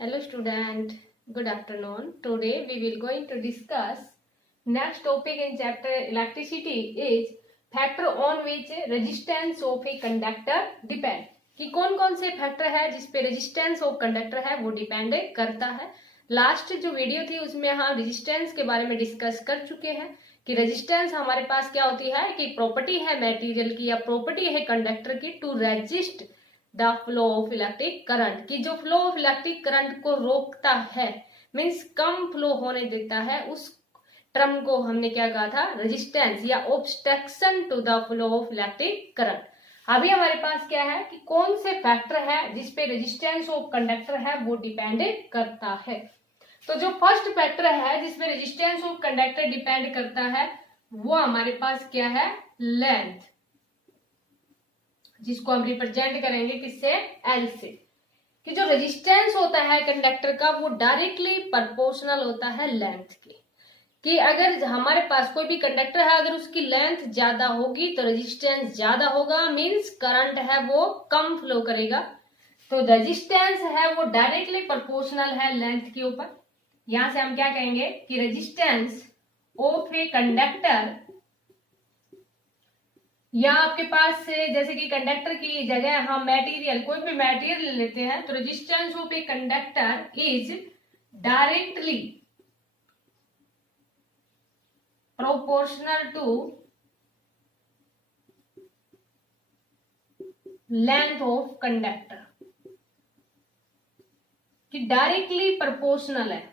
Hello student, good afternoon. Today we will going to discuss next topic in chapter electricity is factor on which resistance of a conductor depend. कि कौन कौन से factor है जिस पे resistance of conductor है वो depend करता है। लास्ट जो वीडियो थी उसमें हम रेजिस्टेंस के बारे में डिस्कस कर चुके हैं कि रेजिस्टेंस हमारे पास क्या होती है कि प्रॉपर्टी है मटेरियल की या प्रॉपर्टी है कंडक्टर की to resist the flow of electric current की जो फ्लो ऑफ इलेक्ट्रिक करंट को रोकता है मीन्स कम फ्लो होने देता है। उस टर्म को हमने क्या कहा था रेजिस्टेंस या obstruction to the flow of electric current. अभी हमारे पास क्या है कि कौन से फैक्टर है जिसपे रेजिस्टेंस ऑफ कंडक्टर है वो डिपेंड करता है। तो जो फर्स्ट फैक्टर है जिसपे रेजिस्टेंस ऑफ कंडक्टर डिपेंड करता है वो हमारे पास क्या है लेंथ, जिसको हम रिप्रेजेंट करेंगे किससे एल से। कि जो रेजिस्टेंस होता है कंडक्टर का वो डायरेक्टली प्रोपोर्शनल होता है लेंथ के। कि अगर हमारे पास कोई भी कंडक्टर है अगर उसकी लेंथ ज्यादा होगी तो रेजिस्टेंस ज्यादा होगा मींस करंट है वो कम फ्लो करेगा। तो रेजिस्टेंस है वो डायरेक्टली प्रोपोर्शनल है लेंथ के ऊपर। यहां से हम क्या कहेंगे कि रेजिस्टेंस ऑफ ए कंडक्टर या आपके पास जैसे कि कंडक्टर की जगह हम मटेरियल कोई भी मटेरियल लेते हैं तो resistance of a conductor is directly proportional to length of conductor. कि डायरेक्टली प्रोपोर्शनल है।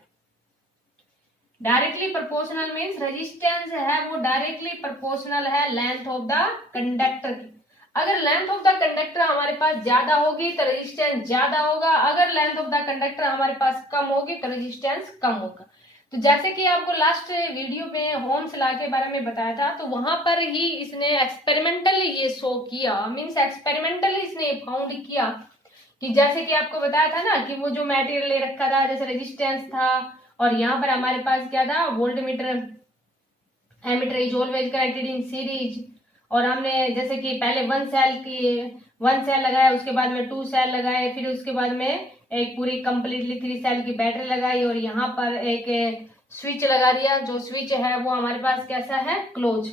डायरेक्टली प्रोपोर्शनल मीन्स रेजिस्टेंस है वो डायरेक्टली प्रोपोर्शनल है लेंथ ऑफ द कंडक्टर की। अगर लेंथ ऑफ द कंडक्टर हमारे पास ज्यादा होगी तो रेजिस्टेंस ज्यादा होगा, अगर लेंथ ऑफ द कंडक्टर हमारे पास कम होगी तो रेजिस्टेंस कम होगा। तो जैसे कि आपको लास्ट वीडियो में होम्स लॉ के बारे में बताया था तो वहां पर ही इसने एक्सपेरिमेंटली ये शो किया मीन्स एक्सपेरिमेंटली इसने फाउंड किया कि जैसे कि आपको बताया था ना कि वो जो मटेरियल ले रखा था जैसे रेजिस्टेंस था और यहाँ पर हमारे पास क्या था voltmeter ammeter is always connected in series. और हमने जैसे कि पहले वन सेल लगाया उसके बाद में 2 सेल लगाए फिर उसके बाद में एक पूरी कंप्लीटली 3 सेल की बैटरी लगाई और यहाँ पर एक स्विच लगा दिया। जो स्विच है वो हमारे पास कैसा है क्लोज,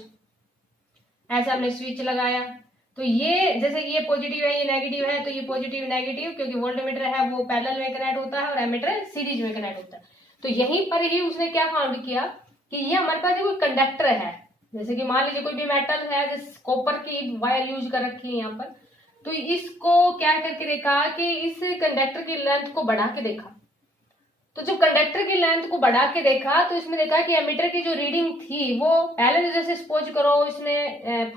ऐसा हमने स्विच लगाया। तो ये जैसे कि ये पॉजिटिव है ये नेगेटिव है तो ये पॉजिटिव नेगेटिव क्योंकि वोल्ट मीटर है वो पैरेलल में कनेक्ट होता है और एमीटर सीरीज में कनेक्ट होता है। तो यहीं पर ही उसने क्या फाउंड किया कि ये हमारे पास कोई कंडक्टर है जैसे कि मान लीजिए कोई भी मेटल है जैसे कॉपर की वायर यूज कर रखी है यहाँ पर। तो इसको क्या करके देखा कि इस कंडक्टर की लेंथ को बढ़ा के देखा। तो जो कंडक्टर की लेंथ को बढ़ा के देखा तो इसमें देखा कि एमीटर की जो रीडिंग थी वो पहले तो जैसे सपोज करो इसने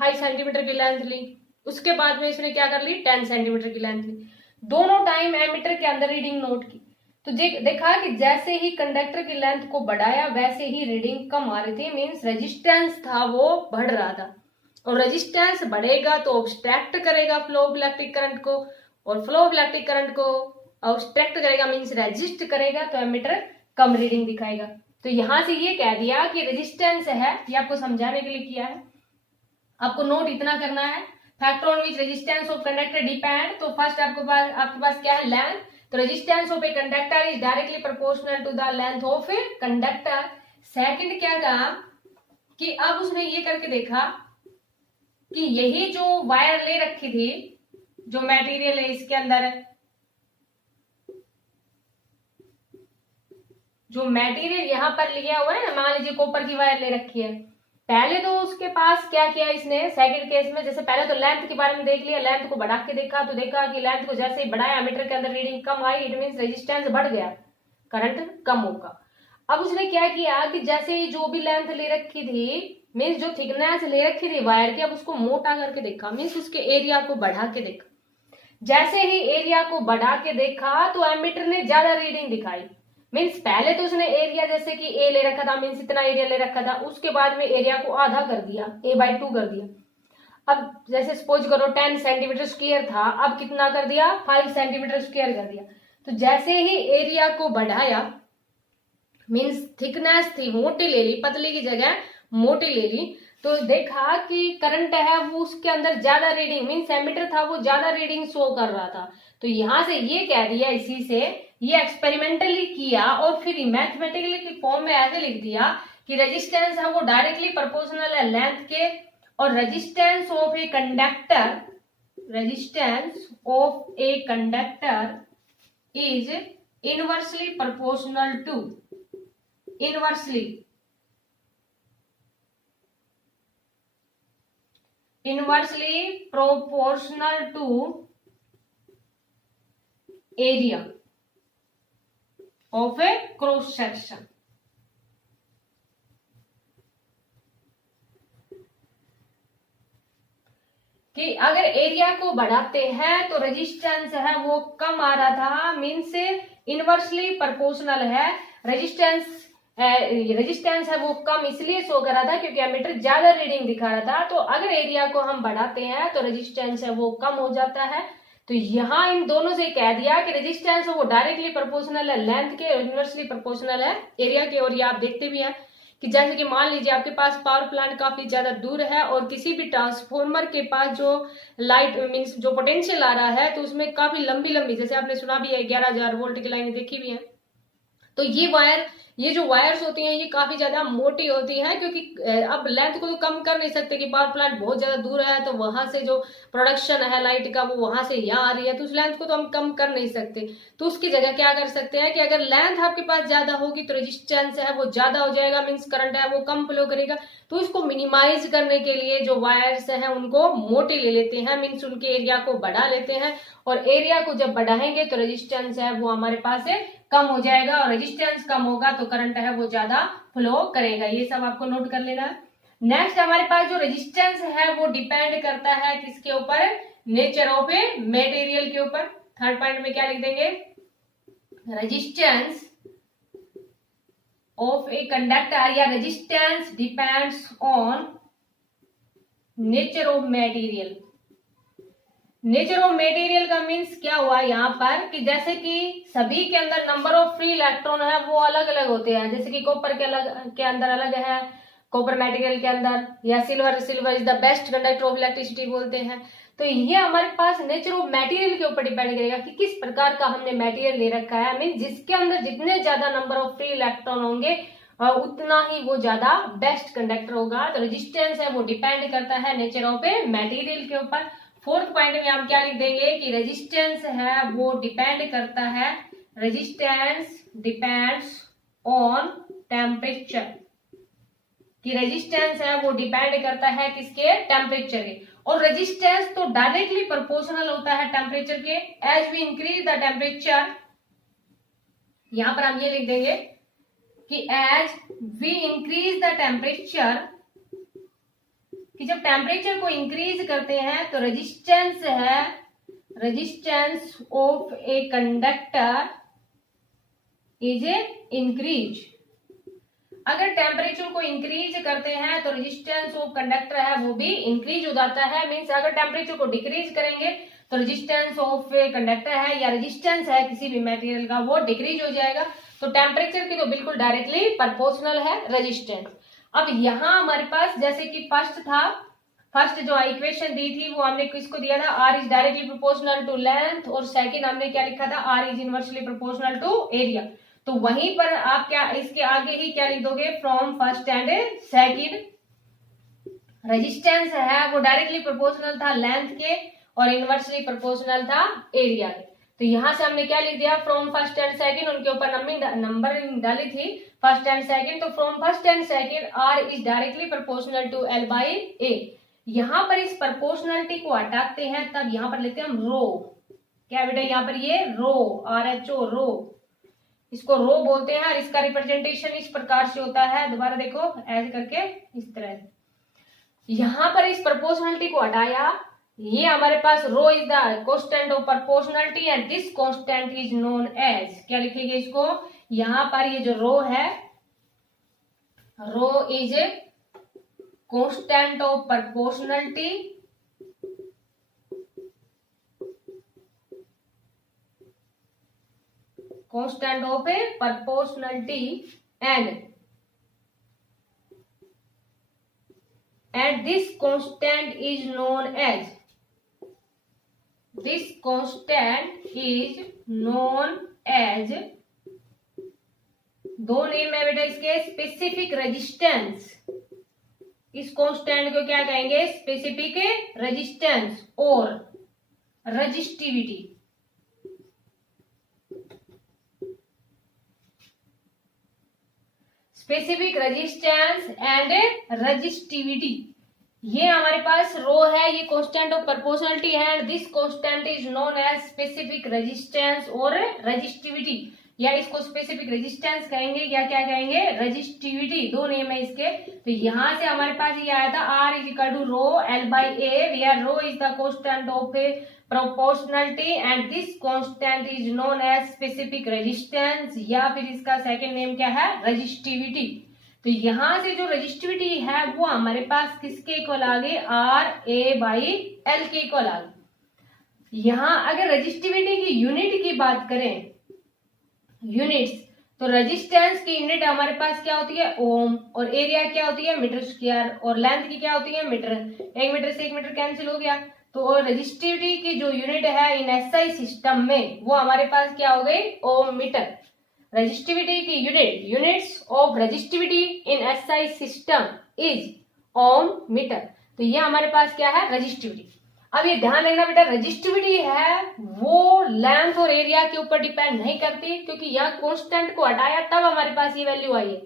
5 सेंटीमीटर की लेंथ ली उसके बाद में इसने क्या कर ली 10 सेंटीमीटर की लेंथ ली। दोनों टाइम एमीटर के अंदर रीडिंग नोट की तो देखा कि जैसे ही कंडक्टर की लेंथ को बढ़ाया वैसे ही रीडिंग कम आ रही थी मींस रेजिस्टेंस था वो बढ़ रहा था। और रेजिस्टेंस बढ़ेगा तो ऑब्स्ट्रैक्ट करेगा फ्लो ऑफ इलेक्ट्रिक करंट को और फ्लो ऑफ इलेक्ट्रिक करंट को ऑब्स्ट्रैक्ट करेगा मींस रेजिस्ट करेगा तो एमीटर कम रीडिंग दिखाएगा। तो यहां से ये कह दिया कि रेजिस्टेंस है ये आपको समझाने के लिए किया है। आपको नोट इतना करना है factor on which resistance of conductor depend. तो फर्स्ट आपके पास क्या है लेंथ। तो resistance of a conductor is directly proportional to the length of a conductor. Second क्या था कि अब उसने ये करके देखा कि यही जो वायर ले रखी थी जो मटेरियल है इसके अंदर जो मटेरियल यहाँ पर लिया हुआ है ना मान लीजिए कॉपर की वायर ले रखी है। पहले तो उसके पास क्या किया इसने सेकंड केस में जैसे पहले तो लेंथ के बारे में देख लिया लेंथ को बढ़ा के देखा तो देखा कि लेंथ को जैसे ही बढ़ाया मीटर के अंदर reading come I it means resistance बढ़ गया करंट कम होगा। अब उसने क्या किया कि जैसे ही जो भी लेंथ ले रखी थी मीन्स जो थिकनेस ले रखी थी वायर की अब उसको मोटा करके देखा मीन्स उसके एरिया को बढ़ा के देखा। जैसे ही एरिया को बढ़ा के देखा तो एमीटर ने ज्यादा रीडिंग दिखाई मीन्स पहले तो उसने एरिया जैसे कि ए ले रखा था मीन्स इतना एरिया ले रखा था उसके बाद में एरिया को आधा कर दिया a/2 कर दिया। अब जैसे सपोज करो 10 सेंटीमीटर स्क्वायर था अब कितना कर दिया 5 सेंटीमीटर स्क्वायर कर दिया। तो जैसे ही एरिया को बढ़ाया मीन्स थिकनेस थी मोटी ले ली पतली की जगह मोटी ले ली तो देखा कि करंट है वो उसके अंदर ज्यादा रीडिंग मीन्स एमीटर था वो ज्यादा रीडिंग शो कर रहा था। तो यहां से ये कह दिया, इसी से ये एक्सपेरिमेंटली किया और फिर मैथमेटिकली की फॉर्म में ऐसे लिख दिया कि रेजिस्टेंस है वो डायरेक्टली प्रोपोर्शनल है लेंथ के, और resistance of a conductor, resistance of a conductor is inversely proportional to, inversely proportional to area of a cross section. कि अगर एरिया को बढ़ाते हैं तो रेजिस्टेंस है वो कम आ रहा था, मीन्स इनवर्सली प्रोपोर्शनल है। रेजिस्टेंस है वो कम इसलिए शो कर रहा था क्योंकि एमीटर ज्यादा रीडिंग दिखा रहा था। तो अगर एरिया को हम बढ़ाते हैं तो रेजिस्टेंस है वो कम हो जाता है। तो यहाँ इन दोनों से कह दिया कि रेजिस्टेंस वो डायरेक्टली प्रोपोर्शनल है लेंथ के, इनवर्सली प्रोपोर्शनल है एरिया के। और ये आप देखते भी हैं कि जैसे कि मान लीजिए आपके पास पावर प्लांट काफी ज्यादा दूर है और किसी भी ट्रांसफॉर्मर के पास जो लाइट मीन्स जो पोटेंशियल आ रहा है तो उसमें काफी लंबी लंबी, जैसे आपने सुना भी है 11,000 वोल्ट की लाइनें देखी भी है। तो ये जो वायर्स होती हैं ये काफी ज्यादा मोटी होती हैं, क्योंकि अब लेंथ को तो कम कर नहीं सकते कि पावर प्लांट बहुत ज्यादा दूर है तो वहां से जो प्रोडक्शन है लाइट का वो वहां से यहाँ आ रही है, तो उस लेंथ को तो हम कम कर नहीं सकते। तो उसकी जगह क्या कर सकते हैं कि अगर लेंथ आपके पास ज्यादा होगी तो रेजिस्टेंस है वो ज्यादा हो जाएगा, मीन्स करंट है वो कम फ्लो करेगा। तो इसको मिनिमाइज करने के लिए जो वायर्स हैं उनको मोटे ले लेते हैं, मीन्स उनके एरिया को बढ़ा लेते हैं। और एरिया को जब बढ़ाएंगे तो रेजिस्टेंस है वो हमारे पास है कम हो जाएगा, और रेजिस्टेंस कम होगा तो करंट है वो ज्यादा फ्लो करेगा। ये सब आपको नोट कर लेना है। नेक्स्ट हमारे पास जो रेजिस्टेंस है वो डिपेंड करता है किसके ऊपर, नेचर ऑफ ए मटेरियल के ऊपर। थर्ड पॉइंट में क्या लिख देंगे, रेजिस्टेंस ऑफ ए कंडक्टर या resistance depends on nature of material. Nature of material का मीन्स क्या हुआ यहाँ पर कि जैसे कि सभी के अंदर नंबर ऑफ फ्री इलेक्ट्रॉन है वो अलग अलग होते हैं। जैसे कि कॉपर के अंदर अलग है, कॉपर मटेरियल के अंदर, या silver is the best conductor of electricity बोलते हैं। तो ये हमारे पास नेचर ऑफ मटेरियल के ऊपर डिपेंड करेगा कि किस प्रकार का हमने मटेरियल ले रखा है। मीन जिसके अंदर जितने ज्यादा नंबर ऑफ फ्री इलेक्ट्रॉन होंगे उतना ही वो ज्यादा बेस्ट कंडक्टर होगा। तो रेजिस्टेंस है वो डिपेंड करता है नेचर ऑफ ए मटेरियल के ऊपर। फोर्थ पॉइंट में हम क्या लिख देंगे कि रेजिस्टेंस है वो डिपेंड करता है, रेजिस्टेंस डिपेंड्स ऑन टेम्परेचर, कि रेजिस्टेंस है वो डिपेंड करता है किसके, टेम्परेचर के। और रेजिस्टेंस तो डायरेक्टली प्रोपोर्शनल होता है टेम्परेचर के। As we increase the temperature, यहां पर हम ये लिख देंगे कि as we increase the temperature, कि जब टेम्परेचर को इंक्रीज करते हैं तो रेजिस्टेंस है, resistance of a conductor is increase. अगर टेम्परेचर को इंक्रीज करते हैं तो रेजिस्टेंस ऑफ कंडक्टर है वो भी इंक्रीज हो जाता है। मींस अगर टेम्परेचर को डिक्रीज करेंगे तो रेजिस्टेंस ऑफ ए कंडक्टर है या रेजिस्टेंस है किसी भी मटेरियल का वो डिक्रीज हो जाएगा। तो टेम्परेचर की तो बिल्कुल डायरेक्टली प्रोपोर्शनल है रेजिस्टेंस। अब यहाँ हमारे पास जैसे कि फर्स्ट जो इक्वेशन दी थी वो हमने किसको दिया था, R is directly proportional to length, और सेकंड हमने क्या लिखा था, R is inversely proportional to area. तो वहीं पर आप क्या इसके आगे ही क्या लिख दोगे, from first and second. Resistance है वो डायरेक्टली प्रोपोर्शनल था लेंथ के और इनवर्सली प्रोपोर्शनल था एरिया के। तो यहां से हमने क्या लिख दिया, फ्रॉम फर्स्ट एंड सेकंड, उनके ऊपर नंबरिंग डाली थी फर्स्ट एंड सेकंड। तो from first and second R is directly proportional to L by A. यहां पर इस प्रोपोर्शनलिटी को हटाते हैं तब यहां पर लेते हैं हम रो। क्या बेटा, यहाँ पर ये रो, आर एच ओ, रो, इसको रो बोलते हैं। और इसका रिप्रेजेंटेशन इस प्रकार से होता है, दोबारा देखो ऐसे करके इस तरह से। यहां पर इस प्रोपोर्शनलिटी को हटाया, ये हमारे पास rho is the constant of proportionality and this constant is known as, क्या लिखेंगे इसको, यहां पर ये जो रो है, rho is constant of proportionality constant of a proportionality and this constant is known as this constant is known as, दो name है बेटा इसके, स्पेसिफिक रेजिस्टेंस, इस कांस्टेंट को क्या कहेंगे, स्पेसिफिक रेजिस्टेंस और resistivity. Specific resistance and resistivity, ये हमारे पास रो है, ये कांस्टेंट ऑफ प्रोपोर्शनलिटी है and this constant is known as specific resistance और रेजिस्टिविटी, या इसको स्पेसिफिक रेजिस्टेंस कहेंगे या क्या कहेंगे, रेजिस्टिविटी, दो नेम है इसके। तो यहां से हमारे पास ये आया था R is equal to rho L by A, where rho is the constant of proportionality and this constant is known as specific resistance, या फिर इसका सेकंड नेम क्या है, रेजिस्टिविटी। तो यहां से जो रेजिस्टिविटी है वो हमारे पास किसके इक्वल आ गई, RA बाई L के इक्वल आ गई। यहां अगर रेजिस्टिविटी की यूनिट की बात करें, यूनिट्स, तो रेजिस्टेंस की यूनिट हमारे पास क्या होती है, ओम, और एरिया क्या होती है, मीटर स्क्वायर, और लेंथ की क्या होती है, मीटर। एक मीटर से एक मीटर कैंसिल हो गया, तो रेजिस्टिविटी की जो यूनिट है इन एसआई सिस्टम में वो हमारे पास क्या हो गई, ओम मीटर। रेजिस्टिविटी की unit, units of resistivity in SI system is ohm meter. तो ये हमारे पास क्या है, रेजिस्टिविटी। अब ये ध्यान रखना बेटा, रेजिस्टिविटी है वो लेंथ और एरिया के ऊपर डिपेंड नहीं करती, क्योंकि यहाँ कांस्टेंट को हटाया तब हमारे पास ये वैल्यू आई है।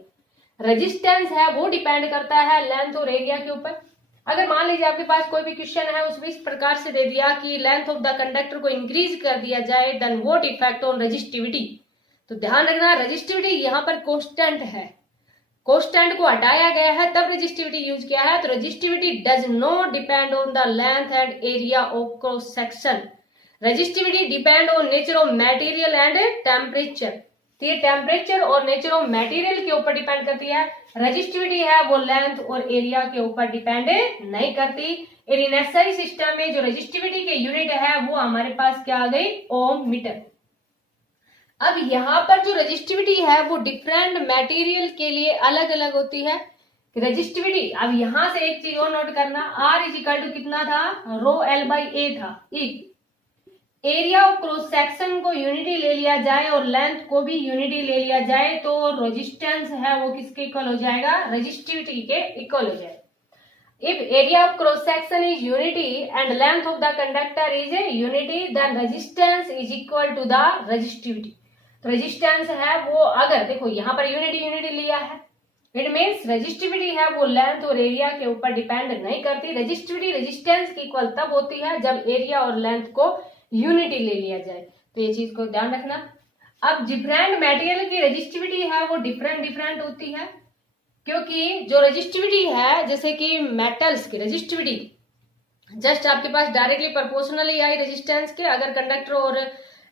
रेजिस्टेंस है वो डिपेंड करता है लेंथ और एरिया के ऊपर। अगर मान लीजिए आपके पास कोई भी क्वेश्चन है, उसमें इस प्रकार से दे दिया कि लेंथ ऑफ द कंडक्टर को इंक्रीज कर दिया जाए, then what effect on resistivity. तो ध्यान रखना, रेजिस्टिविटी यहाँ पर कांस्टेंट है, कांस्टेंट को हटाया गया है तब रेजिस्टिविटी यूज किया है। तो resistivity does not depend on the length and area of cross section, resistivity depend on nature of material and temperature. तो ये टेम्परेचर और नेचर ऑफ मटेरियल के ऊपर डिपेंड करती है, रेजिस्टिविटी है वो लेंथ और एरिया के ऊपर डिपेंड नहीं करती। इन एसआई सिस्टम में जो रेजिस्टिविटी के यूनिट है वो हमारे पास क्या आ गई, ओम मीटर। अब यहाँ पर जो रेजिस्टिविटी है वो डिफरेंट मटेरियल के लिए अलग अलग होती है रेजिस्टिविटी। अब यहां से एक चीज और नोट करना, R इज इक्वल टू कितना था, रो L बाई ए था। If area of cross section को यूनिटी ले लिया जाए और लेंथ को भी यूनिटी ले लिया जाए तो रेजिस्टेंस है वो किसके इक्वल हो जाएगा, रेजिस्टिविटी के इक्वल हो जाएगा। If area of cross section is unity and length of the conductor is a unity, then resistance is equal to the resistivity. तो रेजिस्टेंस है वो, अगर देखो यहाँ पर यूनिटी लिया है, इट मीन्स रेजिस्टिविटी है वो लेंथ और एरिया के ऊपर डिपेंड नहीं करती। रेजिस्टिविटी रेजिस्टेंस की इक्वल तब होती है जब एरिया और लेंथ को यूनिटी ले लिया जाए, तो ये चीज को ध्यान रखना। अब डिफरेंट मटेरियल की रेजिस्टिविटी है वो डिफरेंट होती है, क्योंकि जो रेजिस्टिविटी है, जैसे कि मेटल्स की रेजिस्टिविटी जस्ट आपके पास डायरेक्टली प्रोपोर्शनली आई रेजिस्टेंस के, अगर कंडक्टर और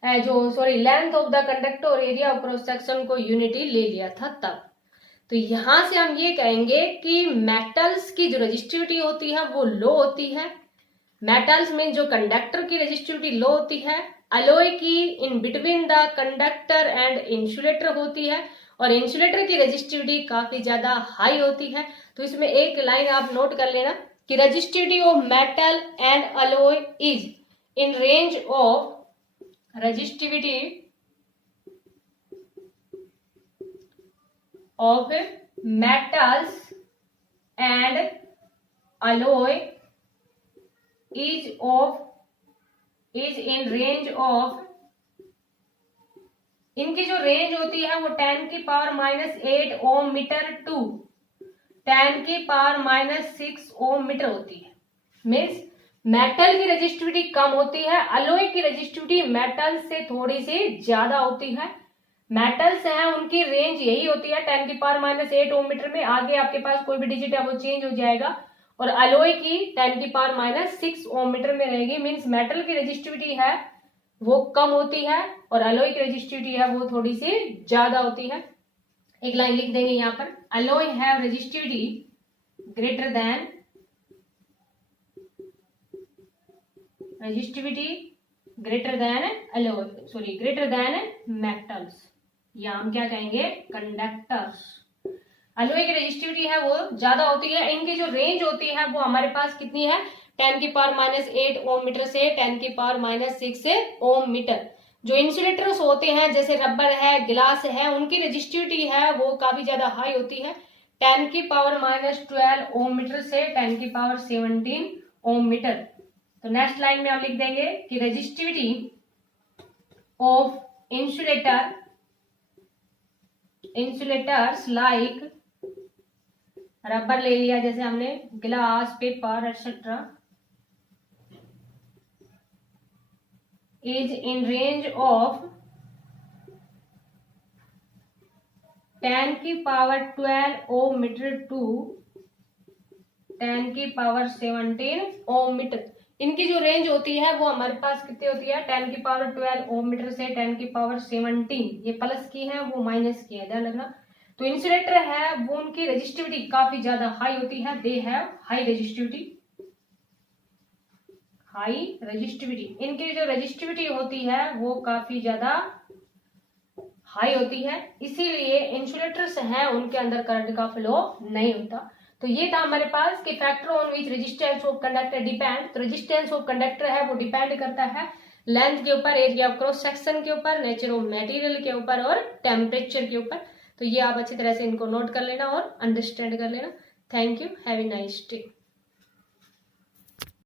लेंथ ऑफ द कंडक्टर और एरिया ऑफ क्रॉस सेक्शन को यूनिटी ले लिया था तब। तो यहां से हम ये कहेंगे कि मेटल्स की जो रेजिस्टिविटी होती है वो लो होती है। मेटल्स में जो कंडक्टर की रेजिस्टिविटी लो होती है, अलॉय की in between the conductor and insulator होती है, और इंसुलेटर की रेजिस्टिविटी काफी ज्यादा हाई होती है। तो इसमें एक लाइन आप नोट कर लेना कि resistivity of metal and alloy is in range of resistivity of metals and alloy is in range of, इनकी जो रेंज होती है वो 10 की पावर -8 ओम मीटर टू 10 की पावर -6 ओम मीटर होती है। मीन्स मेटल की रेजिस्टिविटी कम होती है, अलॉय की रेजिस्टिविटी मेटल से थोड़ी सी ज्यादा होती है। मेटल्स हैं उनकी रेंज यही होती है 10 की पावर -8 ओम मीटर में, आगे आपके पास कोई भी डिजिट है वो चेंज हो जाएगा, और अलॉय की 10 की पावर -6 ओम मीटर में रहेगी। मीन्स मेटल की रेजिस्टिविटी है वो कम होती है और अलॉय की रेजिस्टिविटी है वो थोड़ी सी ज्यादा होती है। एक लाइन लिख देंगे यहाँ पर, alloy have resistivity greater than greater than metals, या हम क्या कहेंगे, कंडक्टर्स। अलॉय की रेजिस्टिविटी है वो ज्यादा होती है, इनकी जो रेंज होती है वो हमारे पास कितनी है 10⁻⁸ ओम मीटर से 10⁻�6 ओम मीटर। जो इंसुलेटर्स होते हैं जैसे रबर है, गिलास है, उनकी रेजिस्टिविटी है वो काफी ज्यादा हाई होती है, 10⁻12 ओम मीटर से 10⁻17 ओम मीटर। तो नेक्स्ट लाइन में हम लिख देंगे कि resistivity of insulators like, rubber ले लिया जैसे हमने, गिलास, paper etcetera, is in range of 10⁻12 ohm meter to 10⁻17 ohm meter। इनकी जो रेंज होती है वो हमारे पास कितनी होती है, 10⁻12 ओम मीटर से 10⁻17, ये प्लस की है वो माइनस की है, ध्यान रखना। तो इंसुलेटर है वो उनकी रेजिस्टिविटी काफी ज्यादा हाई होती है, दे हैव हाई रेजिस्टिविटी, इनकी जो रेजिस्टिविटी होती है वो काफी ज्यादा हाई होती है, इसीलिए इंसुलेटर्स हैं उनके अंदर करंट का फ्लो नहीं होता। तो ये था हमारे पास कि factor on which resistance of conductor depend. तो रेजिस्टेंस ऑफ कंडक्टर है वो डिपेंड करता है लेंथ के ऊपर, एरिया ऑफ क्रॉस सेक्शन के ऊपर, नेचर ऑफ मटेरियल के ऊपर और टेम्परेचर के ऊपर। तो ये आप अच्छी तरह से इनको नोट कर लेना और अंडरस्टैंड कर लेना। Thank you, have a nice day.